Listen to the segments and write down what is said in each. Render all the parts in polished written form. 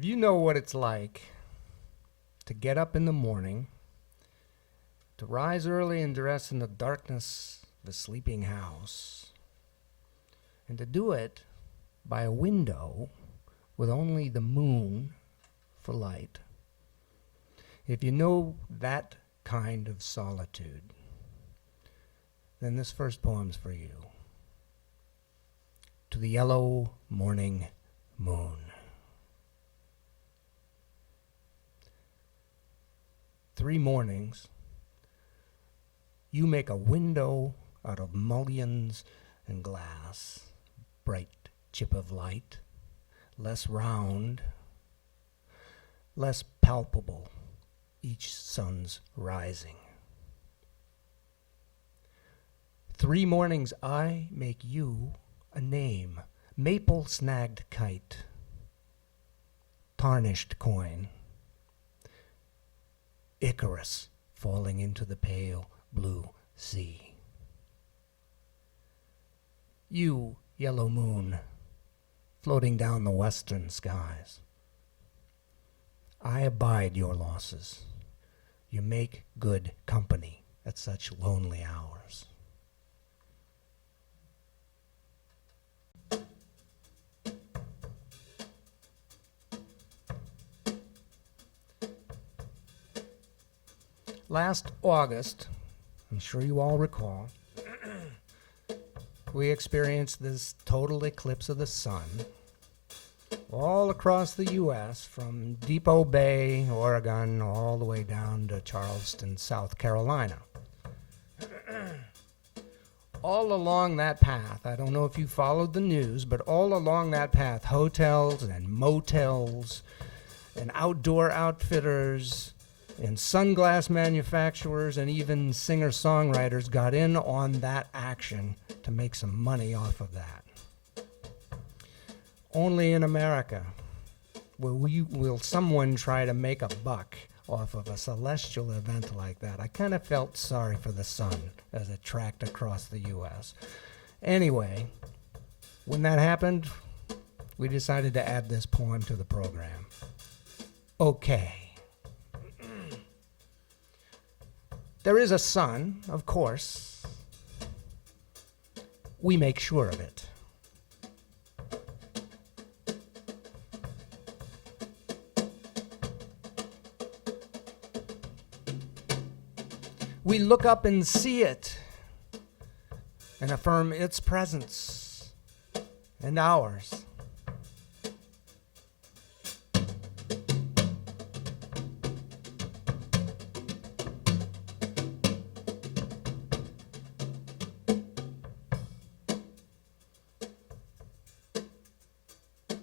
If you know what it's like to get up in the morning, to rise early and dress in the darkness of a sleeping house, and to do it by a window with only the moon for light, if you know that kind of solitude, then this first poem's for you. To the yellow morning moon. Three mornings, you make a window out of mullions and glass, bright chip of light, less round, less palpable, each sun's rising. 3 mornings I make you a name, maple snagged kite, tarnished coin, Icarus falling into the pale blue sea. You, yellow moon, floating down the western skies. I abide your losses. You make good company at such lonely hours. Last August, I'm sure you all recall, we experienced this total eclipse of the sun all across the U.S., from Depot Bay, Oregon, all the way down to Charleston, South Carolina. All along that path, I don't know if you followed the news, but all along that path, hotels and motels and outdoor outfitters and sunglass manufacturers and even singer-songwriters got in on that action to make some money off of that. Only in America will someone try to make a buck off of a celestial event like that. I kind of felt sorry for the sun as it tracked across the U.S. Anyway, when that happened, we decided to add this poem to the program. Okay. There is a sun, of course. We make sure of it. We look up and see it and affirm its presence and ours.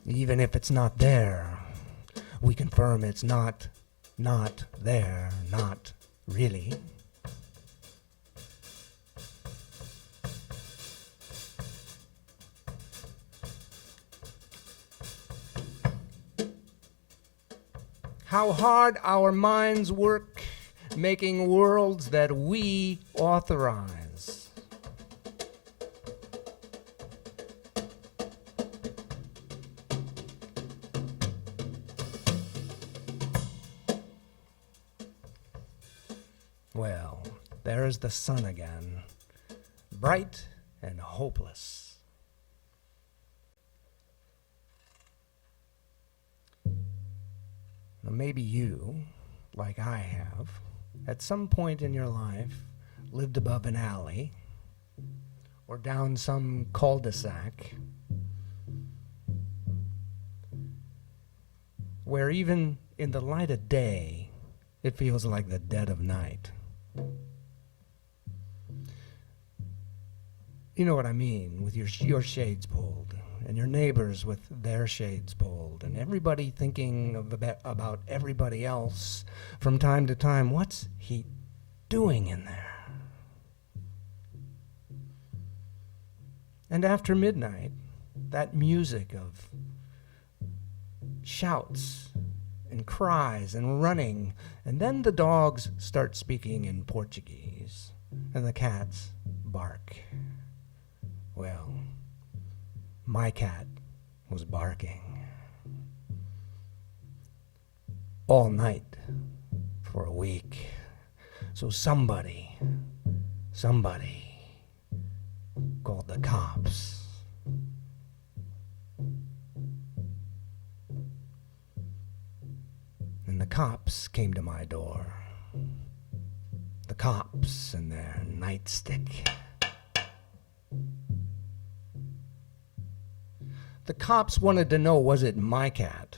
Even if it's not there, we confirm it's not there, not really. How hard our minds work making worlds that we authorize. Well, there's the sun again, bright and hopeless. Maybe you, like I have, at some point in your life, lived above an alley or down some cul-de-sac where even in the light of day, it feels like the dead of night. You know what I mean, with your shades pulled, and your neighbors with their shades pulled, and everybody thinking about everybody else from time to time. What's he doing in there? And after midnight, that music of shouts and cries and running, and then the dogs start speaking in Portuguese, and the cats bark. Well, my cat was barking. all night for a week. So somebody called the cops. And the cops came to my door. The cops and their nightstick. The cops wanted to know, was it my cat?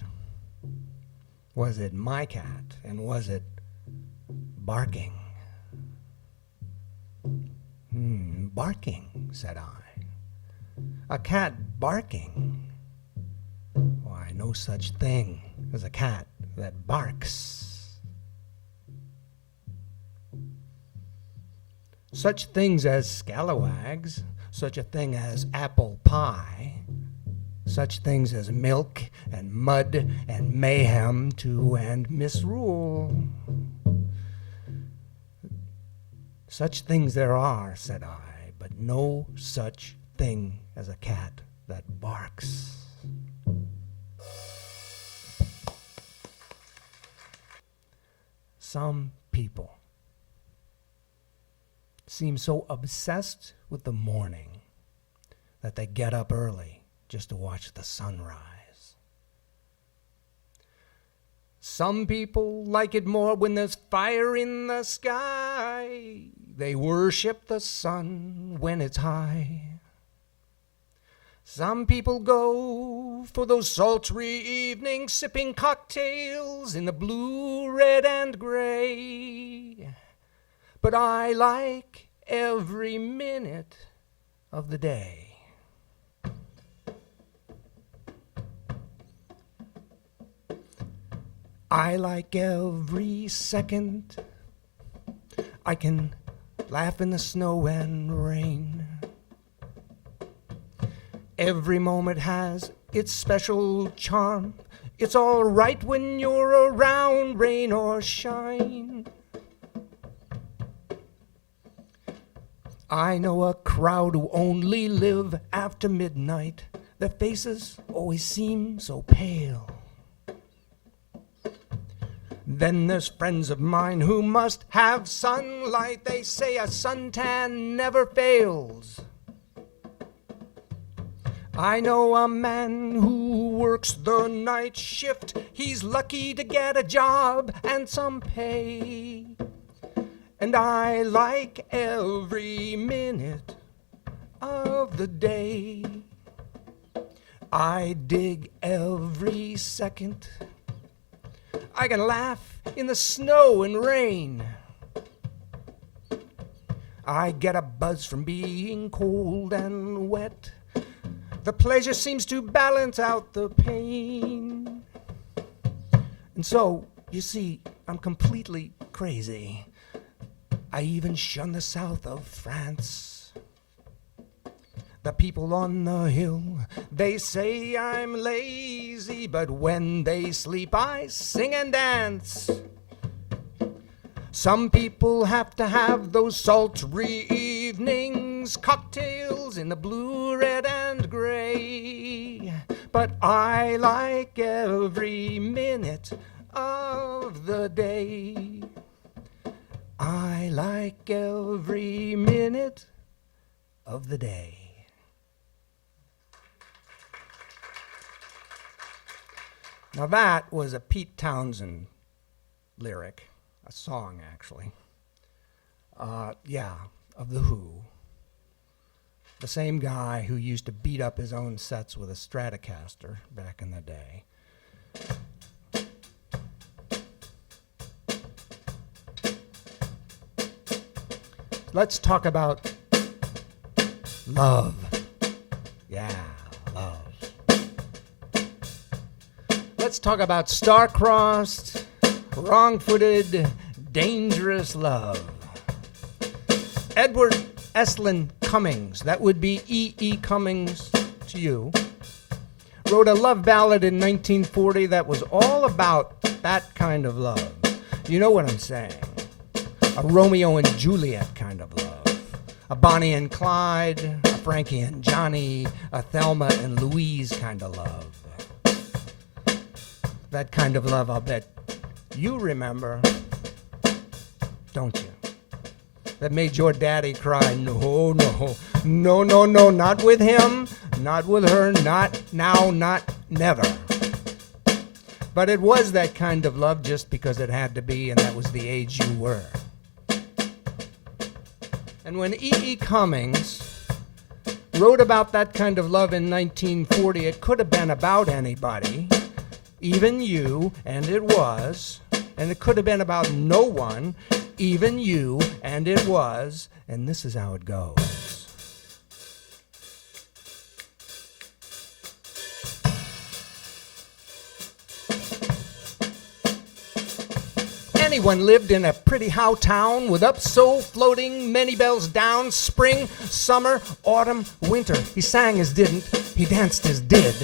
Was it my cat? And was it barking? Barking, said I. A cat barking? Why, no such thing as a cat that barks. Such things as scalawags, such a thing as apple pie, such things as milk and mud and mayhem to and misrule. Such things there are, said I, but no such thing as a cat that barks. Some people seem so obsessed with the morning that they get up early just to watch the sunrise. Some people like it more when there's fire in the sky. They worship the sun when it's high. Some people go for those sultry evenings, sipping cocktails in the blue, red, and gray. But I like every minute of the day. I like every second. I can laugh in the snow and rain. Every moment has its special charm. It's all right when you're around, rain or shine. I know a crowd who only live after midnight. Their faces always seem so pale. Then there's friends of mine who must have sunlight. They say a suntan never fails. I know a man who works the night shift. He's lucky to get a job and some pay. And I like every minute of the day. I dig every second. I can laugh in the snow and rain. I get a buzz from being cold and wet. The pleasure seems to balance out the pain. And so, you see, I'm completely crazy. I even shun the south of France. The people on the hill, they say I'm lazy, but when they sleep I sing and dance. Some people have to have those sultry evenings, cocktails in the blue, red, and gray. But I like every minute of the day. I like every minute of the day. Now that was a Pete Townsend lyric, a song actually. Of The Who. The same guy who used to beat up his own sets with a Stratocaster back in the day. Let's talk about love. Yeah, love. Let's talk about star-crossed, wrong-footed, dangerous love. Edward Estlin Cummings, that would be E.E. Cummings to you, wrote a love ballad in 1940 that was all about that kind of love. You know what I'm saying? A Romeo and Juliet kind of love. A Bonnie and Clyde, a Frankie and Johnny, a Thelma and Louise kind of love. That kind of love, I'll bet You remember, don't you? That made your daddy cry. No, no, no, no, no, not with him, not with her, not now, not never. But it was that kind of love just because it had to be, and that was the age you were. And when E.E. Cummings wrote about that kind of love in 1940, it could have been about anybody, even you, and it was. And it could have been about no one, even you, and it was. And this is how it goes. Anyone lived in a pretty how town with up so floating, many bells down, spring, summer, autumn, winter. He sang as didn't, he danced as did.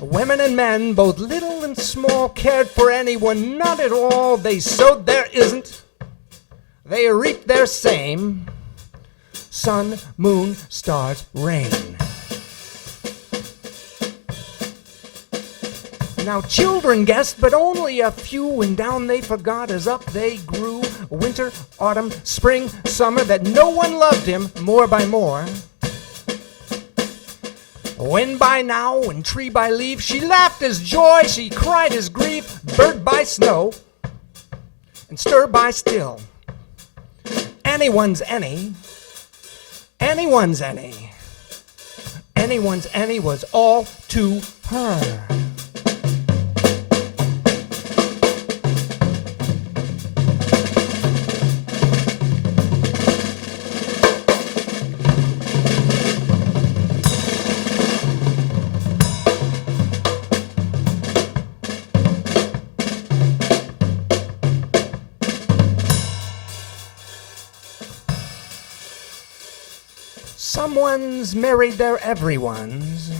Women and men, both little and small, cared for anyone, not at all. They sowed their isn't, they reaped their same. Sun, moon, stars, rain. Now children guessed, but only a few, and down they forgot as up they grew. Winter, autumn, spring, summer, that no one loved him more by more. Wind by now and tree by leaf, she laughed as joy, she cried as grief. Bird by snow and stir by still. Anyone's any, anyone's any, anyone's any was all to her. Someone's married their everyone's,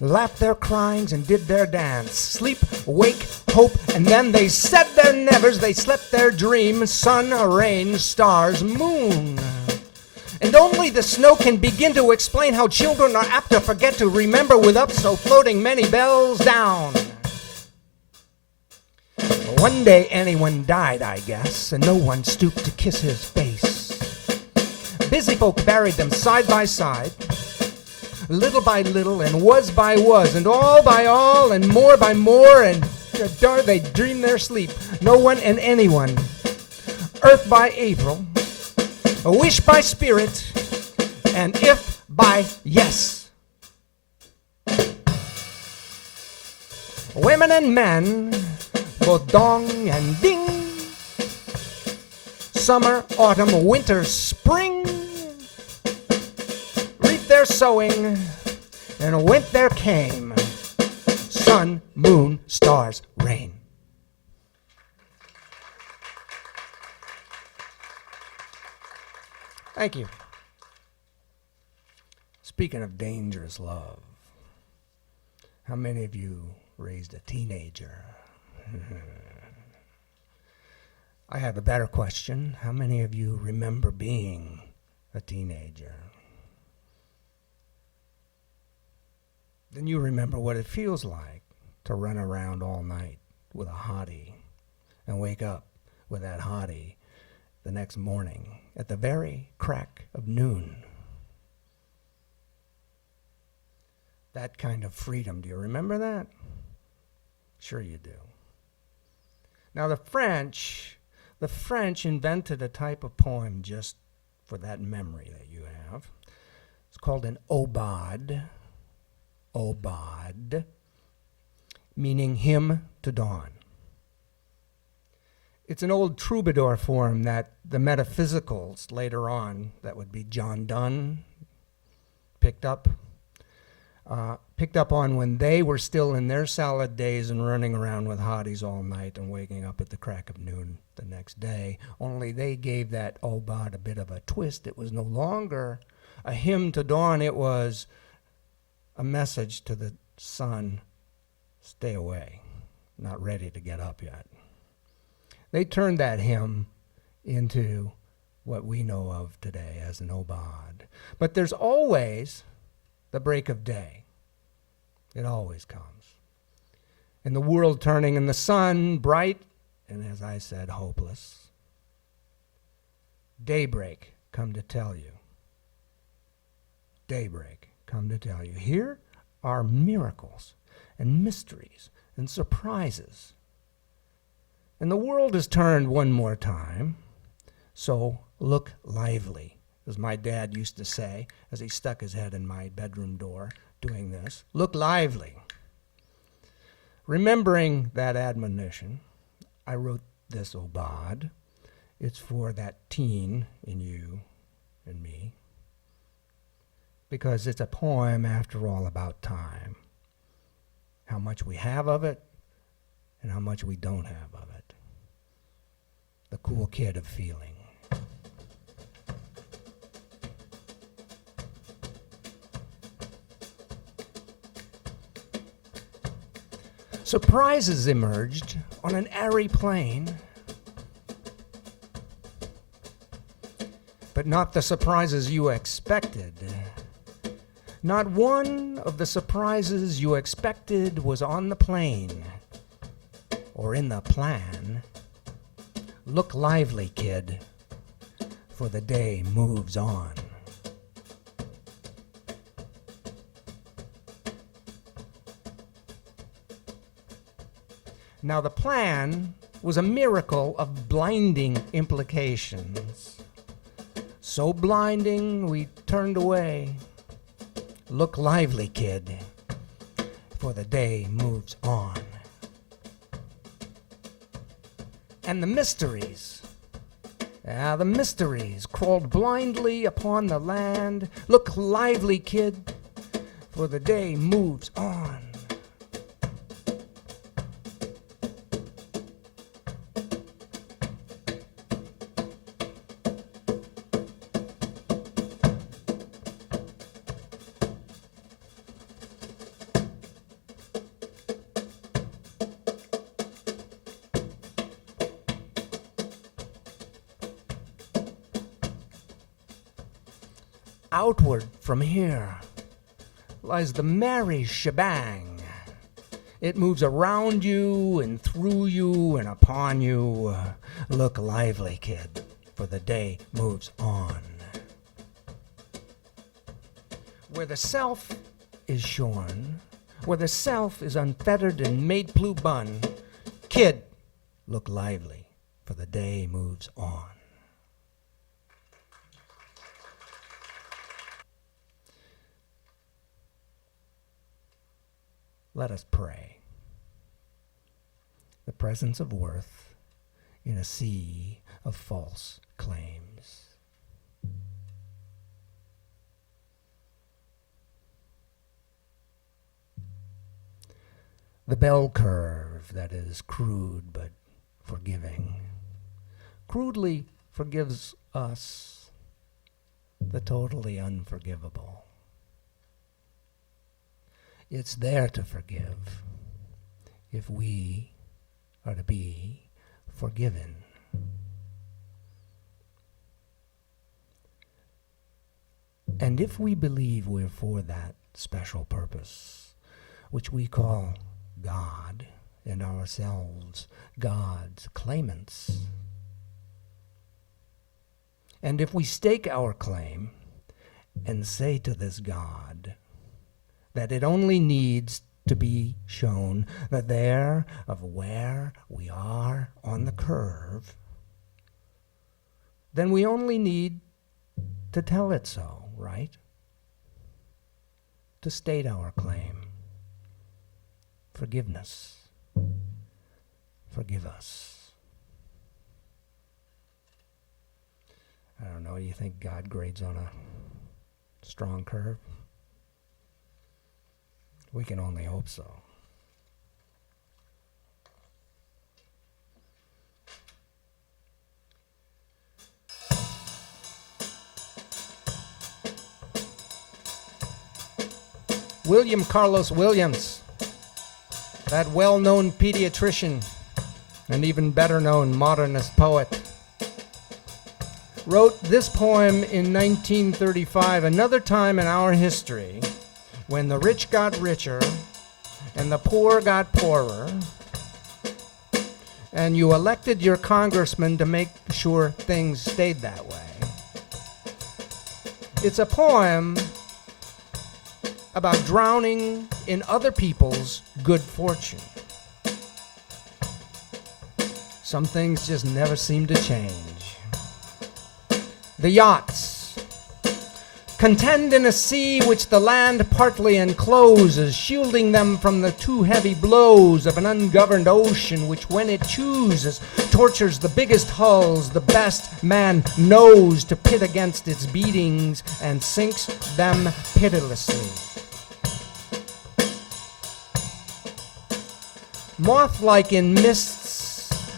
laughed their cryings and did their dance, sleep, wake, hope, and then they said their nevers, they slept their dream, sun, rain, stars, moon. And only the snow can begin to explain how children are apt to forget to remember with up so floating many bells down. One day anyone died, I guess, and no one stooped to kiss his face. Busy folk buried them side by side, little by little, and was by was, and all by all, and more by more, and they dreamed their sleep, no one and anyone. Earth by April, a wish by spirit, and if by yes. Women and men, both dong and ding, summer, autumn, winter, spring, reaped their sowing, and went there came sun, moon, stars, rain. Thank you. Speaking of dangerous love, how many of you raised a teenager? I have a better question. How many of you remember being a teenager? Then you remember what it feels like to run around all night with a hottie and wake up with that hottie the next morning at the very crack of noon. That kind of freedom, do you remember that? Sure you do. Now the French invented a type of poem just for that memory that you have. It's called an aubade. Aubade, meaning hymn to dawn. It's an old troubadour form that the metaphysicals later on, that would be John Donne, picked up on when they were still in their salad days and running around with hotties all night and waking up at the crack of noon the next day. Only they gave that aubade a bit of a twist. It was no longer a hymn to dawn. It was a message to the sun, stay away, not ready to get up yet. They turned that hymn into what we know of today as an aubade. But there's always the break of day. It always comes. And the world turning and the sun bright and, as I said, hopeless. Daybreak come to tell you. Daybreak come to tell you. Here are miracles and mysteries and surprises. And the world is turned one more time, so look lively, as my dad used to say as he stuck his head in my bedroom door doing this. Look lively. Remembering that admonition, I wrote this obad. It's for that teen in you and me, because it's a poem, after all, about time. How much we have of it and how much we don't have of it. The cool kid of feeling. Surprises emerged on an airy plain, but not the surprises you expected. Not one of the surprises you expected was on the plane or in the plan. Look lively, kid, for the day moves on. Now, the plan was a miracle of blinding implications. So blinding, we turned away. Look lively, kid, for the day moves on. And the mysteries crawled blindly upon the land. Look lively, kid, for the day moves on. Outward from here lies the merry shebang. It moves around you and through you and upon you. Look lively, kid, for the day moves on. Where the self is shorn, where the self is unfettered and made blue bun, kid, look lively, for the day moves on. Let us pray. The presence of worth in a sea of false claims. The bell curve that is crude but forgiving crudely forgives us the totally unforgivable. It's there to forgive if we are to be forgiven. And if we believe we're for that special purpose, which we call God, and ourselves God's claimants, and if we stake our claim and say to this God that it only needs to be shown that there of where we are on the curve, then we only need to tell it so, right? To state our claim. Forgiveness. Forgive us. I don't know, you think God grades on a strong curve? We can only hope so. William Carlos Williams, that well-known pediatrician and even better-known modernist poet, wrote this poem in 1935, another time in our history when the rich got richer and the poor got poorer, and you elected your congressman to make sure things stayed that way. It's a poem about drowning in other people's good fortune. Some things just never seem to change. The yachts contend in a sea which the land partly encloses, shielding them from the too heavy blows of an ungoverned ocean which, when it chooses, tortures the biggest hulls the best man knows to pit against its beatings and sinks them pitilessly. Moth-like in mists,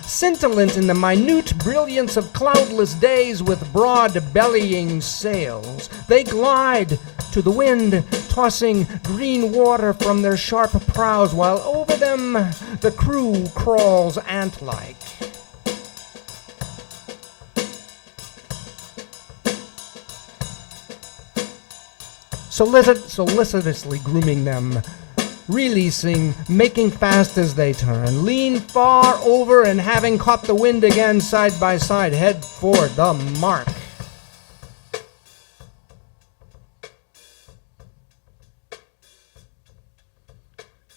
scintillant in the minute brilliance of cloudless days with broad bellying sails, they glide to the wind, tossing green water from their sharp prows, while over them the crew crawls ant-like. Solicitously grooming them, releasing, making fast as they turn, lean far over, and having caught the wind again, side by side, head for the mark.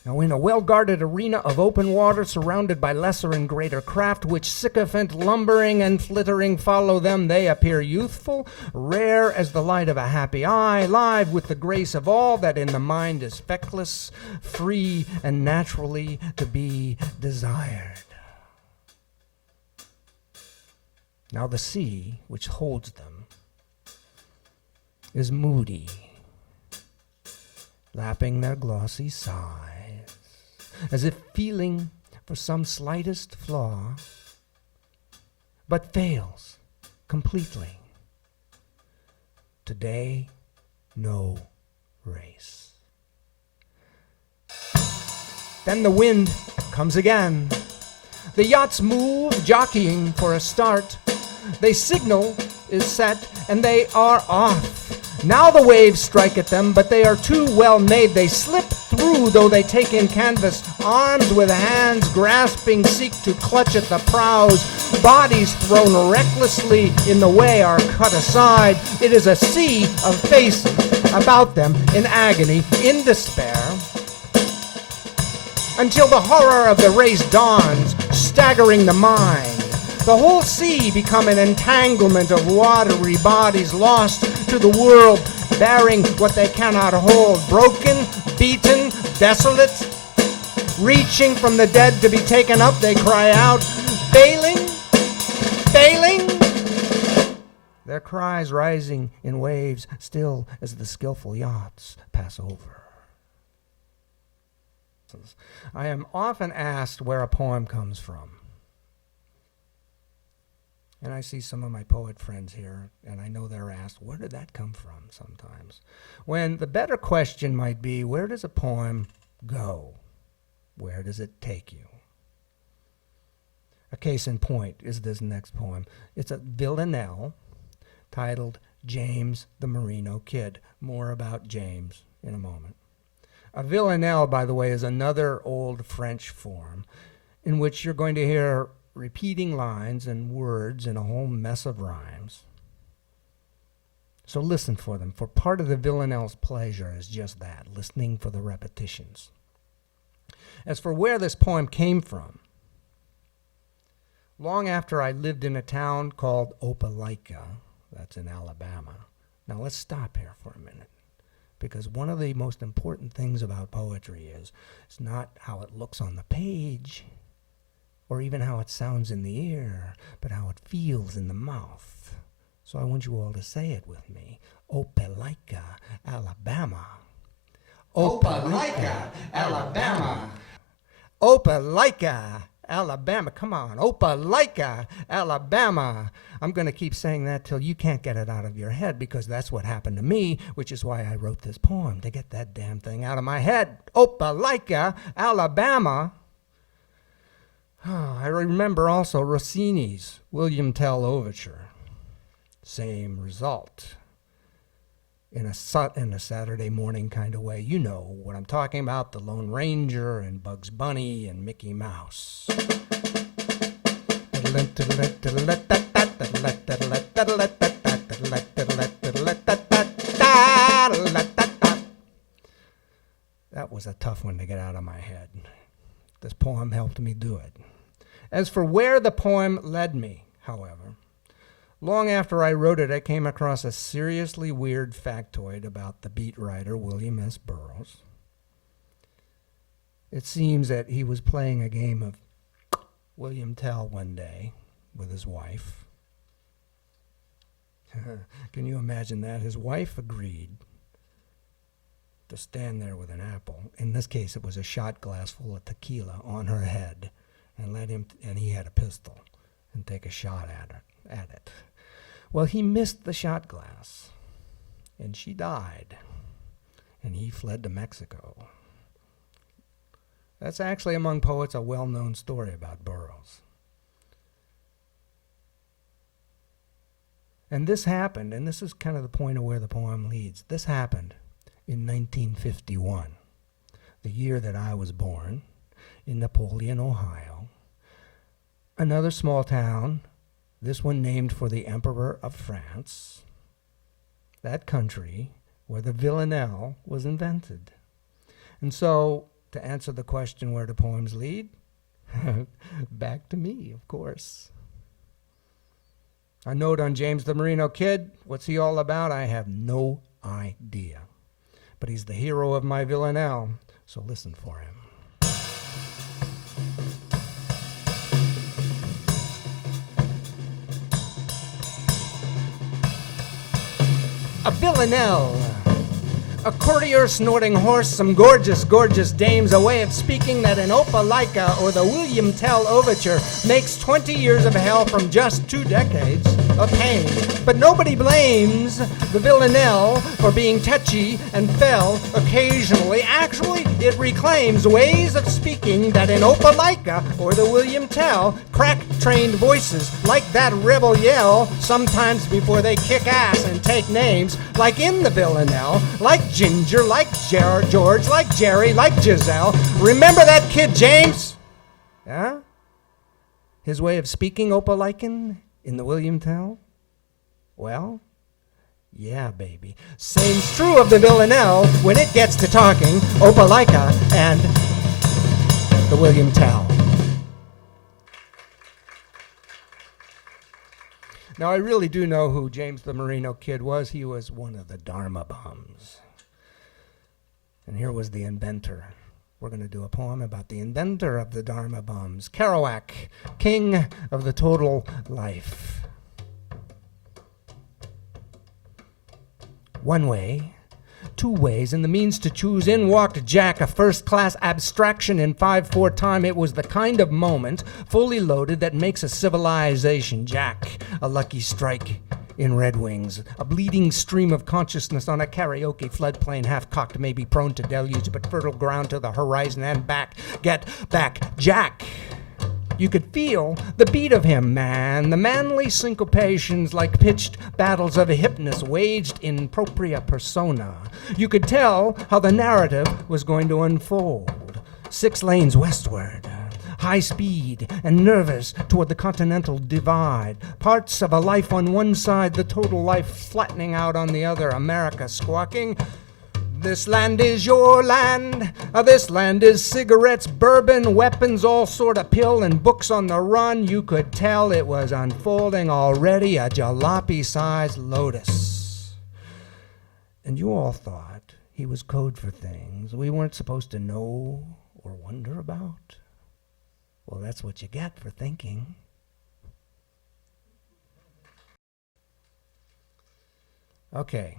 Now, in a well-guarded arena of open water, surrounded by lesser and greater craft, which sycophant, lumbering and flittering follow them, they appear youthful, rare as the light of a happy eye, live with the grace of all that in the mind is feckless, free, and naturally to be desired. Now the sea, which holds them, is moody, lapping their glossy sides, as if feeling for some slightest flaw, but fails completely. Today, no race. Then the wind comes again. The yachts move, jockeying for a start. They signal is set, and they are off. Now the waves strike at them, but they are too well made. They slip through, though they take in canvas. Arms with hands grasping seek to clutch at the prows. Bodies thrown recklessly in the way are cut aside. It is a sea of faces about them in agony, in despair, until the horror of the race dawns, staggering the mind. The whole sea become an entanglement of watery bodies lost to the world, bearing what they cannot hold, broken, beaten, desolate. Reaching from the dead to be taken up, they cry out, failing, failing. Their cries rising in waves still as the skillful yachts pass over. I am often asked where a poem comes from. And I see some of my poet friends here, and I know they're asked, where did that come from sometimes? When the better question might be, where does a poem go? Where does it take you? A case in point is this next poem. It's a villanelle titled James the Merino Kid. More about James in a moment. A villanelle, by the way, is another old French form in which you're going to hear repeating lines and words in a whole mess of rhymes. So listen for them, for part of the villanelle's pleasure is just that, listening for the repetitions. As for where this poem came from, long after I lived in a town called Opelika, that's in Alabama. Now let's stop here for a minute, because one of the most important things about poetry is it's not how it looks on the page, or even how it sounds in the ear, but how it feels in the mouth. So I want you all to say it with me. Opelika, Alabama. Opelika, Alabama. Opelika, Alabama. Come on. Opelika, Alabama. I'm going to keep saying that till you can't get it out of your head, because that's what happened to me, which is why I wrote this poem, to get that damn thing out of my head. Opelika, Alabama. I remember also Rossini's William Tell Overture. Same result. in a Saturday morning kind of way. You know what I'm talking about, the Lone Ranger and Bugs Bunny and Mickey Mouse. That was a tough one to get out of my head. This poem helped me do it. As for where the poem led me, however, long after I wrote it, I came across a seriously weird factoid about the beat writer William S. Burroughs. It seems that he was playing a game of William Tell one day with his wife. Can you imagine that? His wife agreed to stand there with an apple. In this case, it was a shot glass full of tequila on her head, and let him, and he had a pistol, and take a shot at it. Well, he missed the shot glass, and she died, and he fled to Mexico. That's actually, among poets, a well-known story about Burroughs. And this happened, and this is kind of the point of where the poem leads. This happened in 1951, the year that I was born, in Napoleon, Ohio. Another small town, this one named for the Emperor of France, that country where the villanelle was invented. And so, to answer the question, where do poems lead? Back to me, of course. A note on James the Merino Kid. What's he all about? I have no idea. But he's the hero of my villanelle, so listen for him. A villanelle, a courtier snorting horse, some gorgeous, gorgeous dames, a way of speaking that an opelika or the William Tell overture makes 20 years of hell from just 2 decades of pain. But nobody blames the villanelle for being touchy and fell occasionally. Actually, it reclaims ways of speaking that an opelika or the William Tell crack-trained voices like that rebel yell sometimes before they kick ass and take names, like in the villanelle, like Ginger, like George, like Jerry, like Giselle. Remember that kid James? Huh? His way of speaking opelican in the William Tell? Well, yeah, baby. Same's true of the villanelle when it gets to talking opelika and the William Tell. Now, I really do know who James the Merino Kid was. He was one of the Dharma bums. And here was the inventor. We're going to do a poem about the inventor of the Dharma bums, Kerouac, king of the total life. One way, 2 ways, and the means to choose. In walked Jack, a first-class abstraction in 5/4 time. It was the kind of moment, fully loaded, that makes a civilization Jack, a lucky strike in Red Wings, a bleeding stream of consciousness on a karaoke floodplain, half-cocked, maybe prone to deluge, but fertile ground to the horizon and back. Get back, Jack! You could feel the beat of him, man, the manly syncopations like pitched battles of hypnosis waged in propria persona. You could tell how the narrative was going to unfold. 6 lanes westward, high speed and nervous toward the continental divide. Parts of a life on one side, the total life flattening out on the other. America squawking, "This land is your land. This land is cigarettes, bourbon, weapons, all sort of pill, and books on the run." You could tell it was unfolding already, a jalopy-sized lotus. And you all thought he was code for things we weren't supposed to know or wonder about. Well, that's what you get for thinking. Okay.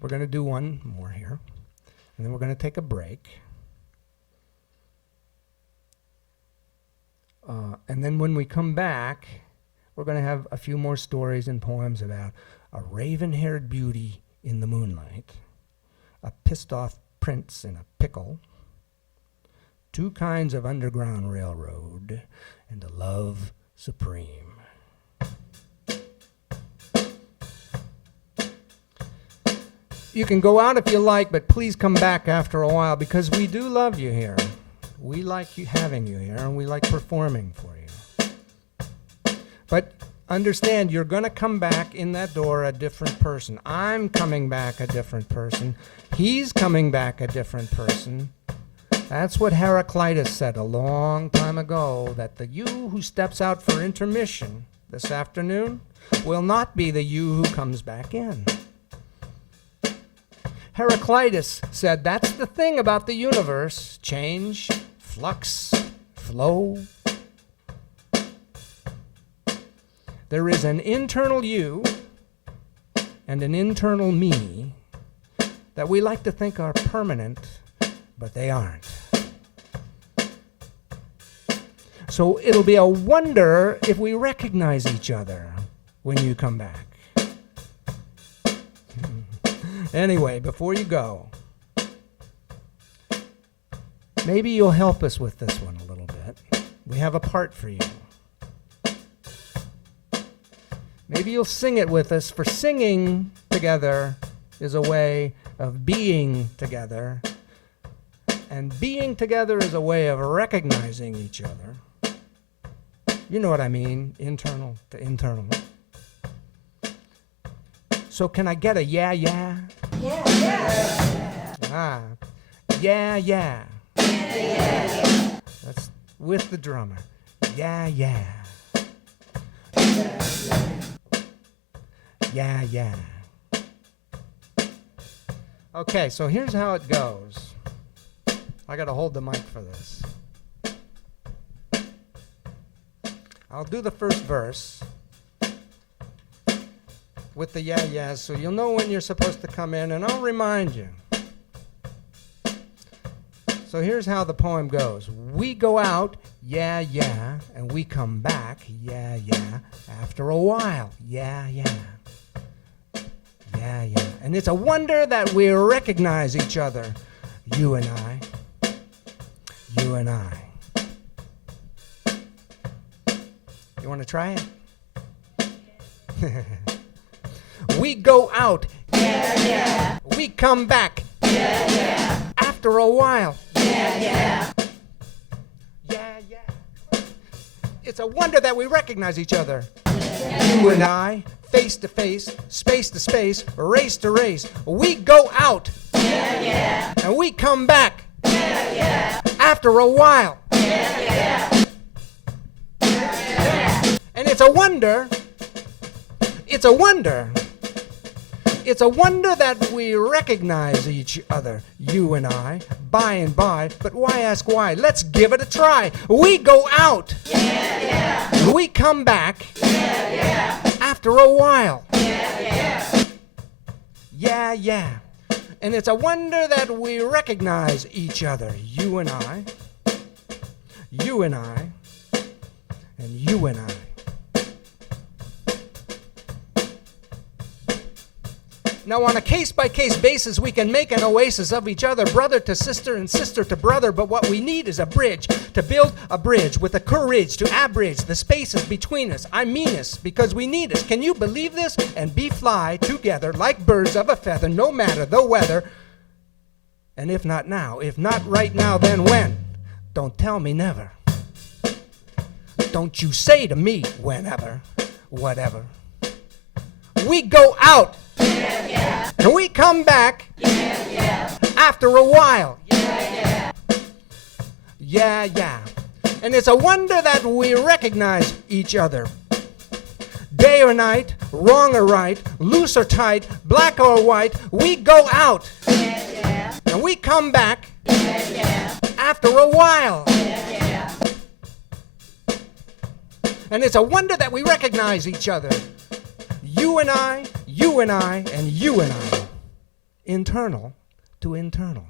We're going to do one more here, and then we're going to take a break. And then when we come back, we're going to have a few more stories and poems about a raven-haired beauty in the moonlight, a pissed-off prince in a pickle, 2 kinds of underground railroad, and a love supreme. You can go out if you like, but please come back after a while because we do love you here. We like you having you here, and we like performing for you. But understand, you're going to come back in that door a different person. I'm coming back a different person. He's coming back a different person. That's what Heraclitus said a long time ago, that the you who steps out for intermission this afternoon will not be the you who comes back in. Heraclitus said that's the thing about the universe: change, flux, flow. There is an internal you and an internal me that we like to think are permanent, but they aren't. So it'll be a wonder if we recognize each other when you come back. Anyway, before you go, maybe you'll help us with this one a little bit. We have a part for you. Maybe you'll sing it with us, for singing together is a way of being together. And being together is a way of recognizing each other. You know what I mean, internal to internal. So can I get a yeah, yeah? Yeah, yeah. Ah, yeah, yeah. Yeah, yeah. That's with the drummer. Yeah, yeah. Yeah, yeah. Okay, so here's how it goes. I gotta hold the mic for this. I'll do the first verse with the yeah, yeahs, so you'll know when you're supposed to come in, and I'll remind you. So here's how the poem goes. We go out, yeah, yeah, and we come back, yeah, yeah, after a while, yeah, yeah. Yeah, yeah. And it's a wonder that we recognize each other, you and I. You and I. You want to try it? We go out. Yeah, yeah. We come back. Yeah, yeah. After a while. Yeah, yeah. Yeah, yeah. It's a wonder that we recognize each other. You and I, face to face, space to space, race to race. We go out. Yeah, yeah. And we come back. Yeah, yeah. After a while. Yeah, yeah. Yeah. And it's a wonder. It's a wonder. It's a wonder that we recognize each other, you and I, by and by. But why ask why? Let's give it a try. We go out. Yeah, yeah. We come back. Yeah, yeah. After a while. Yeah, yeah. Yeah, yeah. And it's a wonder that we recognize each other, you and I, you and I, and you and I. Now, on a case-by-case basis, we can make an oasis of each other, brother to sister and sister to brother, but what we need is a bridge, to build a bridge with the courage to abridge the spaces between us. I mean us, because we need us. Can you believe this? And be fly together like birds of a feather, no matter the weather. And if not now, if not right now, then when? Don't tell me never. Don't you say to me whenever, whatever. We go out. Yeah, yeah. And we come back. Yeah, yeah. After a while. Yeah, yeah. Yeah, yeah. And it's a wonder that we recognize each other. Day or night, wrong or right, loose or tight, black or white, we go out. Yeah, yeah. And we come back. Yeah, yeah. After a while. Yeah, yeah. And it's a wonder that we recognize each other. You and I, and you and I. Internal to internal.